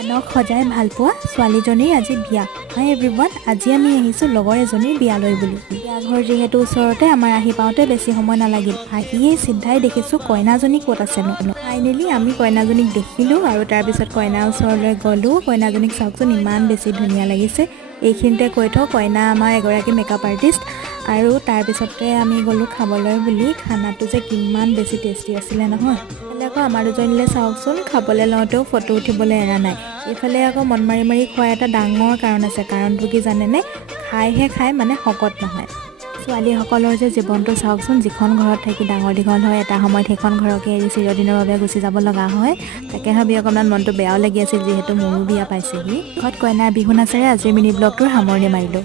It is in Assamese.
আনক সজাই ভাল পোৱা ছোৱালীজনীৰ আজি বিয়া। হাই এভৰিৱান, আজি আমি আহিছোঁ লগৰ এজনীৰ বিয়ালৈ বুলি। বিয়া ঘৰ যিহেতু ওচৰতে, আমাৰ আহি পাওঁতে বেছি সময় নালাগিল। আহিয়েই চিধাই দেখিছোঁ কইনাজনী ক'ত আছেনো। ফাইনেলি আমি কইনাজনীক দেখিলোঁ আৰু তাৰপিছত কইনাৰ ওচৰলৈ গ'লোঁ। কইনাজনীক চাওকচোন, ইমান বেছি ধুনীয়া লাগিছে। এইখিনিতে কৈ থওঁ, কইনা আমাৰ এগৰাকী মেকআপ আৰ্টিষ্ট। আৰু তাৰপিছতে আমি গ'লোঁ খাবলৈ বুলি। খানাটো যে কিমান বেছি টেষ্টি আছিলে নহয়। এইফালে আকৌ আমাৰ দুজনীলৈ চাওকচোন, খাবলৈ লওঁতেও ফটো উঠিবলৈ এৰা নাই। এইফালে আকৌ মন মাৰি মাৰি খোৱাৰ এটা ডাঙৰ কাৰণ আছে। কাৰণটো কি জানেনে? খাইহে খাই, মানে শকত নহয়। ছোৱালীসকলৰ যে জীৱনটো চাওকচোন, যিখন ঘৰত থাকি ডাঙৰ দীঘল হয়, এটা সময়ত সেইখন ঘৰকে এৰি চিৰদিনৰ বাবে গুচি যাব লগা হয়। তাকে ভাবি অকণমান মনটো বেয়াও লাগি আছিল, যিহেতু মোৰো বিয়া পাইছেহি। ঘৰত কইনাৰ বিহু নাচেৰে আজিৰ মিনি ব্লগটোৰ সামৰণি মাৰিলোঁ।